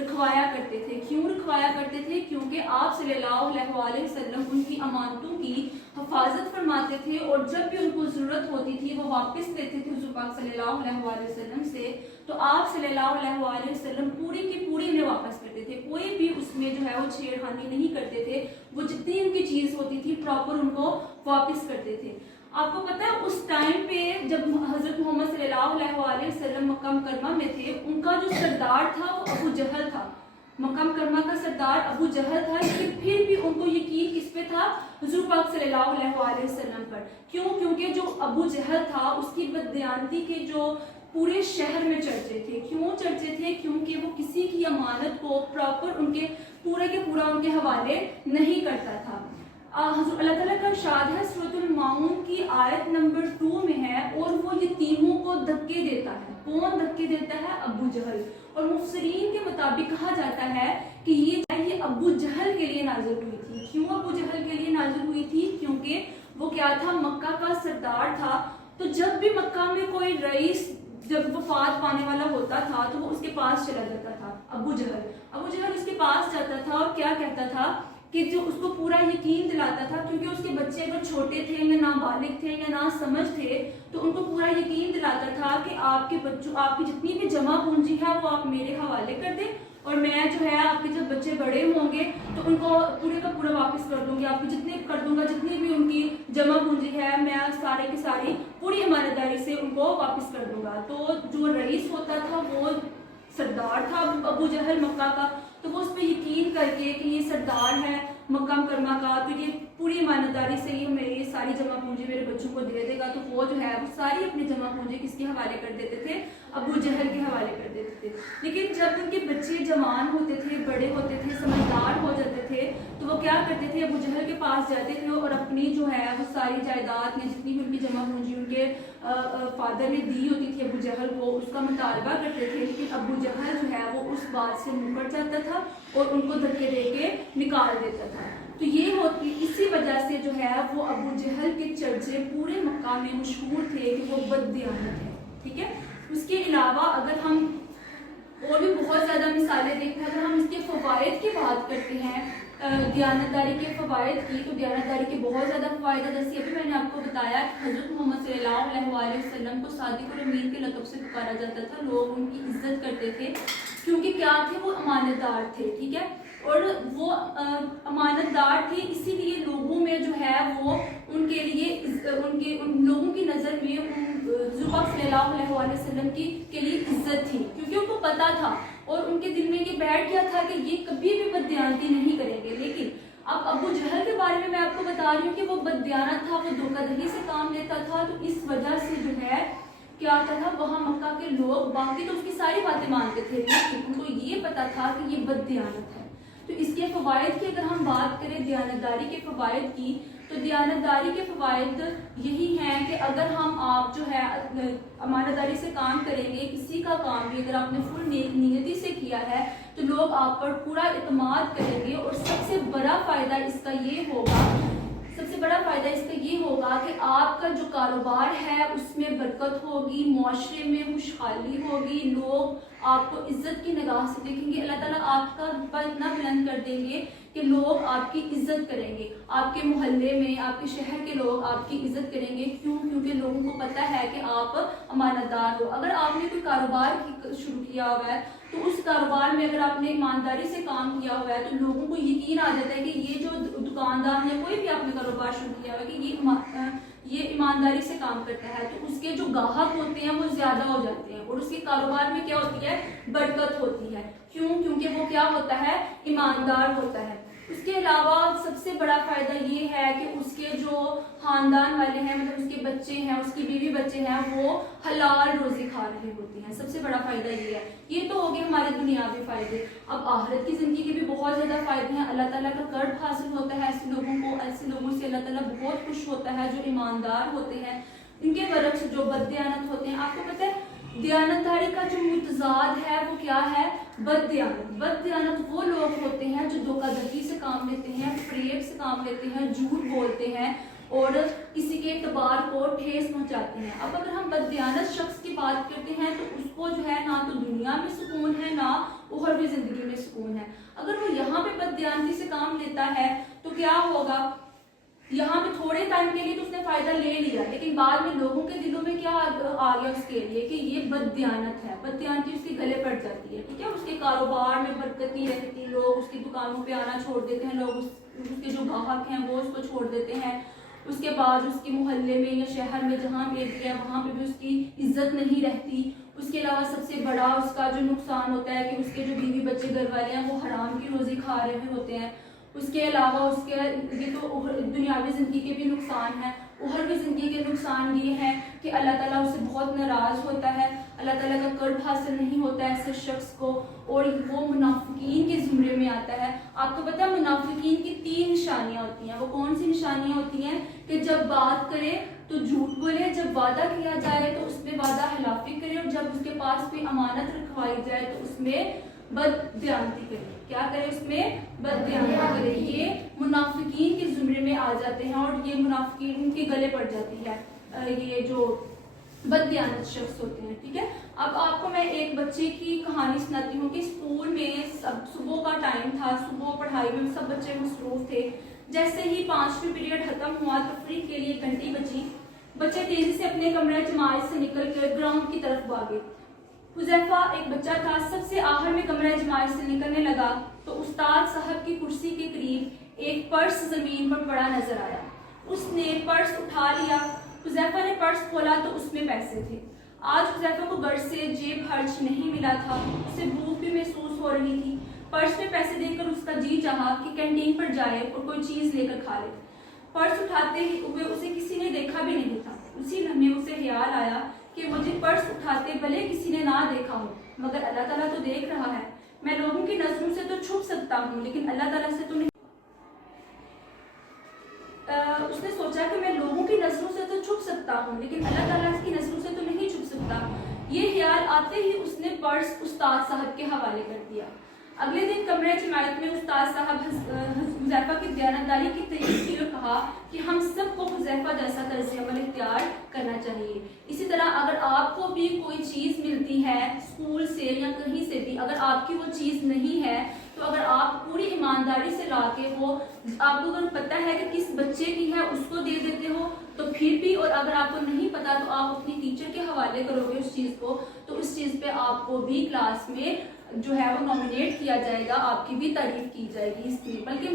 رکھوایا کرتے تھے. کیوں رکھوایا کرتے تھے؟ کیونکہ آپ صلی اللہ علیہ وسلم ان کی امانتوں کی حفاظت فرماتے تھے اور جب بھی ان کو ضرورت ہوتی تھی وہ واپس لیتے تھے حضور پاک صلی اللہ علیہ وسلم سے. تو آپ صلی اللہ علیہ وسلم پوری کی پوری انہیں واپس کرتے تھے. کوئی بھی اس میں جو ہے وہ چھیڑ خانی نہیں کرتے تھے. وہ جتنی ان کی چیز ہوتی تھی پراپر ان کو واپس کرتے تھے. آپ کو پتہ ہے اس ٹائم پہ جب حضرت محمد صلی اللہ علیہ وسلم مکہ مکرمہ میں تھے، ان کا جو سردار تھا وہ ابو جہل تھا. مکہ مکرمہ کا سردار ابو جہل تھا، لیکن پھر بھی ان کو یقین کس پہ تھا؟ حضور پاک صلی اللہ علیہ وسلم پر. کیوں؟ کیونکہ جو ابو جہل تھا اس کی بددیانتی کے جو پورے شہر میں چرچے تھے. کیوں چرچے تھے؟ کیونکہ وہ کسی کی امانت کو پراپر ان کے پورا کے پورا ان کے حوالے نہیں کرتا تھا. اللہ تعالیٰ کا ارشاد ہے سورۃ الماؤن کی آیت نمبر 2 میں ہے، اور وہ یتیموں کو دھکے دیتا ہے. کون دھکے دیتا ہے؟ ابو جہل. اور مفسرین کے مطابق کہا جاتا ہے کہ یہ ابو جہل کے لیے نازل ہوئی تھی. کیوں ابو جہل کے لیے نازل ہوئی تھی؟ کیونکہ وہ کیا تھا؟ مکہ کا سردار تھا. تو جب بھی مکہ میں کوئی رئیس جب وفات پانے والا ہوتا تھا تو وہ اس کے پاس چلا جاتا تھا. ابو جہل اس کے پاس جاتا تھا اور کیا کہتا تھا کہ جو اس کو پورا یقین دلاتا تھا، کیونکہ اس کے بچے اگر چھوٹے تھے یا نابالغ تھے یا نا سمجھ تھے تو ان کو پورا یقین دلاتا تھا کہ آپ کے بچوں آپ کی جتنی بھی جمع پونجی ہے وہ آپ میرے حوالے کر دیں، اور میں جو ہے آپ کے جب بچے بڑے ہوں گے تو ان کو پورے کا پورا واپس کر دوں گی. آپ کی جتنے کر دوں گا، جتنی بھی ان کی جمع پونجی ہے میں سارے کی ساری پوری ایمانداری سے ان کو واپس کر دوں گا. تو جو رئیس ہوتا تھا وہ سردار تھا ابو جہل مکہ کا، تو وہ اس پہ یقین کر کے کہ یہ سردار ہے مکہ مکرمہ کا، تو یہ پوری ایمانداری سے یہ میری ساری جمع پونجی میرے بچوں کو دے دے گا. تو وہ جو ہے وہ ساری اپنی جمع پونجی کس کے حوالے کر دیتے تھے؟ ابو جہل کے حوالے کر دیتے تھے. لیکن جب ان کے بچے جوان ہوتے تھے، بڑے ہوتے تھے، سمجھدار ہو جاتے تھے، تو وہ کیا کرتے تھے؟ ابو جہل کے پاس جاتے تھے اور اپنی جو ہے وہ ساری جائیداد یا جتنی بھی ان کی جمع پونجی ان کے فادر نے دی ہوتی تھی ابو جہل کو، اس کا مطالبہ کرتے تھے. لیکن ابو جہل جو ہے وہ اس بات سے مکر جاتا تھا اور ان کو دھکے دے کے نکال دیتا تھا. تو یہ ہوتی اسی وجہ سے جو ہے وہ ابو جہل کے چرچے پورے مکہ میں مشہور تھے کہ وہ بددیانت ہے. ٹھیک ہے. اس کے علاوہ اگر ہم اور بھی بہت زیادہ مثالیں دیکھیں، اگر ہم اس کے فوائد کی بات کرتے ہیں دیانتداری کے فوائد کی، تو دیانتداری کے بہت زیادہ فوائد ہیں. جیسے ابھی میں نے آپ کو بتایا کہ حضرت محمد صلی اللہ علیہ وسلم کو صادق الامین کے لقب سے پکارا جاتا تھا. لوگ ان کی عزت کرتے تھے کیونکہ کیا تھے؟ وہ امانت دار تھے. ٹھیک ہے. اور وہ امانت دار تھے، اسی لیے لوگوں میں جو ہے وہ ان کے لیے ان لوگوں کی نظر میں حضور پاک صلی اللہ علیہ وسلم کے لیے عزت تھی، کیونکہ ان کو پتا تھا اور ان کے دل میں یہ بیٹھ گیا تھا کہ یہ کبھی بھی بددیانتی نہیں کریں گے. لیکن اب ابو جہل کے بارے میں آپ کو بتا رہی ہوں کہ وہ بددیانت تھا، وہ دھوکہ دہی سے کام لیتا تھا. تو اس وجہ سے جو ہے کیا ہوتا تھا، وہاں مکہ کے لوگ باقی تو اس کی ساری باتیں مانتے تھے، لیکن ان کو یہ پتا تھا کہ یہ بددیانت ہے. تو اس کے فوائد کی اگر ہم بات کریں دیانتداری کے فوائد کی، تو دیانتداری کے فوائد یہی ہیں کہ اگر آپ جو ہے امانتداری سے کام کریں گے، کسی کا کام بھی اگر آپ نے فل نیتی سے کیا ہے تو لوگ آپ پر پورا اعتماد کریں گے. اور سب سے بڑا فائدہ اس کا یہ ہوگا کہ آپ کا جو کاروبار ہے اس میں برکت ہوگی، معاشرے میں خوشحالی ہوگی، لوگ آپ کو عزت کی نگاہ سے دیکھیں گے. اللہ تعالیٰ آپ کا پر اتنا بلند کر دیں گے کہ لوگ آپ کی عزت کریں گے. آپ کے محلے میں، آپ کے شہر کے لوگ آپ کی عزت کریں گے. کیوں؟ کیونکہ لوگوں کو پتہ ہے کہ آپ امانت دار ہو. اگر آپ نے کوئی کاروبار شروع کیا ہوا ہے تو اس کاروبار میں اگر آپ نے ایمانداری سے کام کیا ہوا ہے تو لوگوں کو یقین آ جاتا ہے کہ یہ جو دکاندار یا کوئی بھی آپ نے کاروبار شروع کیا ہوا ہے کہ یہ ایمانداری سے کام کرتا ہے. تو اس کے جو گاہک ہوتے ہیں وہ زیادہ ہو جاتے ہیں اور اس کے کاروبار میں کیا ہوتی ہے؟ برکت ہوتی ہے. کیوں؟ کیونکہ وہ کیا ہوتا ہے؟ ایماندار ہوتا ہے. اس کے علاوہ سب سے بڑا فائدہ یہ ہے کہ اس کے جو خاندان والے ہیں، مطلب اس کے بچے ہیں، اس کی بیوی بچے ہیں، وہ حلال روزی کھا رہے ہوتے ہیں. سب سے بڑا فائدہ یہ ہے. یہ تو ہو گئے ہمارے دنیاوی فائدے. اب آخرت کی زندگی کے بھی بہت زیادہ فائدے ہیں. اللہ تعالیٰ کا قرب حاصل ہوتا ہے ایسے لوگوں سے اللہ تعالیٰ بہت خوش ہوتا ہے جو ایماندار ہوتے ہیں. ان کے برعکس جو بددیانت ہوتے ہیں، آپ کو پتہ ہے دیانتداری کا جو متضاد ہے وہ کیا ہے؟ بددیانت. بددیانت وہ لوگ ہوتے ہیں جو دھوکہ دہی سے کام لیتے ہیں، فریب سے کام لیتے ہیں، جھوٹ بولتے ہیں اور کسی کے اعتبار کو ٹھیس پہنچاتے ہیں. اب اگر ہم بددیانت شخص کی بات کرتے ہیں تو اس کو جو ہے نہ تو دنیا میں سکون ہے نہ اخروی زندگی میں سکون ہے. اگر وہ یہاں پہ بددیانتی سے کام لیتا ہے تو کیا ہوگا؟ یہاں پہ تھوڑے ٹائم کے لیے تو اس نے فائدہ لے لیا، لیکن بعد میں لوگوں کے دلوں میں کیا آ گیا اس کے لیے کہ یہ بددیانت ہے، بددیانتی اس کے گلے پڑ جاتی ہے. ٹھیک ہے، اس کے کاروبار میں برکت نہیں رہتی، لوگ اس کی دکانوں پہ آنا چھوڑ دیتے ہیں، لوگ اس کے جو گاہک ہیں وہ اس کو چھوڑ دیتے ہیں. اس کے بعد اس کے محلے میں یا شہر میں جہاں پہ ہے وہاں پہ بھی اس کی عزت نہیں رہتی. اس کے علاوہ سب سے بڑا اس کا جو نقصان ہوتا ہے کہ اس کے جو بیوی بچے گھر والے ہیں وہ حرام کی روزی کھا رہے ہوتے ہیں. اس کے علاوہ اس کے یہ تو دنیاوی زندگی کے بھی نقصان ہیں. اخروی زندگی کے نقصان یہ ہے کہ اللہ تعالیٰ اس سے بہت ناراض ہوتا ہے، اللہ تعالیٰ کا قرب حاصل نہیں ہوتا ہے ایسے شخص کو، اور وہ منافقین کے زمرے میں آتا ہے. آپ کو پتہ ہے منافقین کی 3 نشانیاں ہوتی ہیں. وہ کون سی نشانیاں ہوتی ہیں؟ کہ جب بات کرے تو جھوٹ بولے، جب وعدہ کیا جائے تو اس میں وعدہ خلافی کرے، اور جب اس کے پاس کوئی امانت رکھوائی جائے تو اس میں بددیانتی کرے. کیا کرے؟ اس میں بددیانتی کرے. یہ منافقین کے زمرے میں آ جاتے ہیں اور یہ منافقین کے گلے پڑ جاتی ہے یہ جو بددیانت شخص ہوتے ہیں. ٹھیک ہے، اب آپ کو میں ایک بچے کی کہانی سناتی ہوں کہ اسکول میں صبح کا ٹائم تھا، صبح پڑھائی میں سب بچے مصروف تھے. جیسے ہی 5ویں پیریڈ ختم ہوا، تفریح کے لیے گھنٹی بجی، بچے تیزی سے اپنے کمرہ جماعت سے نکل کر گراؤنڈ کی طرف بھاگے. حذیفہ ایک بچہ تھا، سب سے آخر میں کمرہ جماعت سے نکلنے لگا تو استاد صاحب کی کرسی کے قریب ایک پرس زمین پر پڑا نظر آیا. اس نے پرس اٹھا لیا. حذیفہ نے پرس کھولا تو اس میں پیسے تھے. آج حذیفہ کو گھر سے جیب خرچ نہیں ملا تھا، اسے بھوک بھی محسوس ہو رہی تھی. پرس میں پیسے دیکھ کر اس کا جی چاہا کہ کینٹین پر جائے اور کوئی چیز لے کر کھا لے. پرس اٹھاتے ہوئے اسے کسی نے دیکھا بھی نہیں تھا. اسی لمحے اسے خیال آیا کہ مجھے پرس اٹھاتے بھلے کسی نے نہ دیکھا ہو مگر اللہ تعالیٰ تو دیکھ رہا ہے. میں لوگوں کی نظروں سے تو چھپ سکتا ہوں لیکن اللہ تعالیٰ سے تو نہیں. اس نے سوچا کہ میں لوگوں کی نظروں سے تو چھپ سکتا ہوں لیکن اللہ تعالیٰ کی نظروں سے تو نہیں چھپ سکتا. یہ خیال آتے ہی اس نے پرس استاد صاحب کے حوالے کر دیا. اگلے دن کمرہ جماعت میں استاد صاحب حذیفہ کی دیانتداری کی تعریف کی اور کہا کہ ہم سب کو حذیفہ جیسا طرز عمل اختیار کرنا چاہیے. اسی طرح اگر آپ کو بھی کوئی چیز ملتی ہے اسکول سے یا کہیں سے بھی، اگر آپ کی وہ چیز نہیں ہے تو اگر آپ پوری ایمانداری سے لا کے وہ آپ کو اگر پتہ ہے کہ کس بچے کی ہے اس کو دے دیتے ہو تو پھر بھی، اور اگر آپ کو نہیں پتا تو آپ اپنی ٹیچر کے حوالے کرو گے اس چیز کو تو اس چیز پہ آپ کو بھی کلاس میں جو ہے وہ نامینیٹ کیا جائے گا، آپ کی بھی تعریف کی جائے گی. اس لیے بلکہ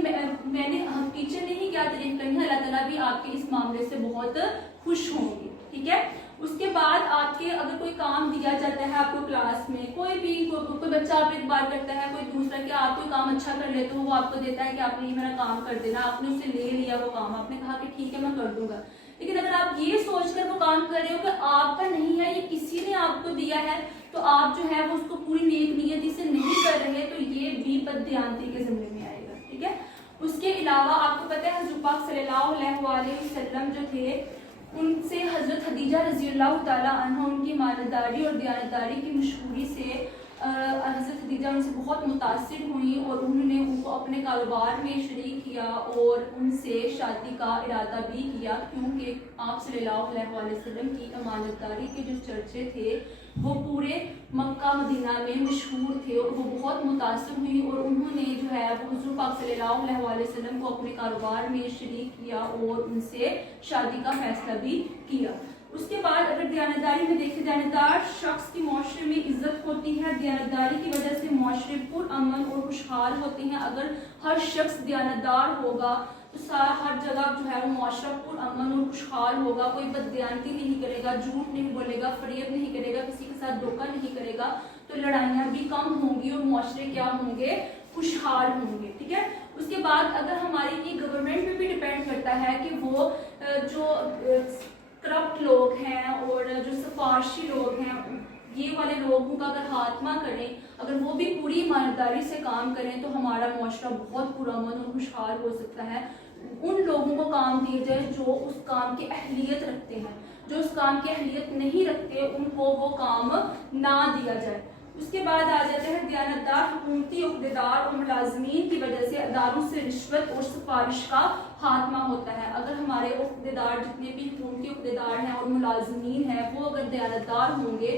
میں نے ٹیچر نے ہی کیا تعریف کرنی ہے، اللہ تعالیٰ بھی آپ کے اس معاملے سے بہت خوش ہوں گے. ٹھیک ہے، اس کے بعد آپ کے اگر کوئی کام دیا جاتا ہے آپ کو کلاس میں، کوئی بچہ آپ ایک بار کرتا ہے، کوئی دوسرا، کہ آپ کوئی کام اچھا کر لیتے ہو وہ آپ کو دیتا ہے کہ آپ نے یہ میرا کام کر دینا، آپ نے اسے لے لیا وہ کام، آپ نے کہا کہ ٹھیک ہے میں کر دوں گا. لیکن اگر آپ یہ سوچ کر وہ کام کر رہے ہو کہ آپ کا نہیں ہے، یہ کسی نے آپ کو دیا ہے، تو آپ جو ہے وہ اس کو پوری نیک نیتی سے نہیں کر رہے تو یہ بھی بددیانتی کے ذمے میں آئے گا. ٹھیک ہے، اس کے علاوہ آپ کو پتہ ہے حضور پاک صلی اللہ علیہ وسلم جو تھے ان سے حضرت خدیجہ رضی اللہ تعالیٰ عنہ ان کی ایمانداری اور دیانتداری کی مشہوری سے حضرت خدیجہ ان سے بہت متاثر ہوئیں اور انہوں نے ان کو اپنے کاروبار میں شریک کیا اور ان سے شادی کا ارادہ بھی کیا، کیونکہ آپ صلی اللہ علیہ وسلم کی ایمانداری کے جو چرچے تھے وہ پورے مکہ مدینہ میں مشہور تھے اور وہ بہت متاثر ہوئی اور انہوں نے جو ہے وہ حضور پاک صلی اللہ علیہ وسلم کو اپنے کاروبار میں شریک کیا اور ان سے شادی کا فیصلہ بھی کیا. اس کے بعد اگر دیانتداری میں دیکھیں، دیانتدار شخص کی معاشرے میں عزت ہوتی ہے. دیانتداری کی وجہ سے معاشرے پرامن اور خوشحال ہوتے ہیں. اگر ہر شخص دیانتدار ہوگا تو ہر جگہ جو ہے وہ معاشرہ پرامن اور خوشحال ہوگا. کوئی بددیانتی نہیں کرے گا، جھوٹ نہیں بولے گا، فریب نہیں کرے گا، کسی کے ساتھ دھوکہ نہیں کرے گا، تو لڑائیاں بھی کم ہوں گی اور معاشرے کیا ہوں گے؟ خوشحال ہوں گے. ٹھیک ہے، اس کے بعد اگر ہماری یہ گورنمنٹ پہ بھی ڈپینڈ کرتا ہے کہ وہ جو کرپٹ لوگ ہیں اور جو سفارشی لوگ ہیں یہ والے لوگوں کا اگر خاتمہ کریں، اگر وہ بھی پوری ایمانداری سے کام کریں تو ہمارا معاشرہ بہت پرامن اور خوشحال ہو سکتا ہے. ان لوگوں کو کام دیے جائے جو اس کام کی اہلیت رکھتے ہیں، جو اس کام کی اہلیت نہیں رکھتے ان کو وہ کام نہ دیا جائے. اس کے بعد آ جاتے ہیں دیانتدار حکومتی عہدیدار اور ملازمین کی وجہ سے اداروں سے رشوت اور سفارش کا خاتمہ ہوتا ہے. اگر ہمارے عہدیدار جتنے بھی حکومتی عہدیدار ہیں اور ملازمین ہیں وہ اگر دیانتدار ہوں گے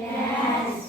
yes.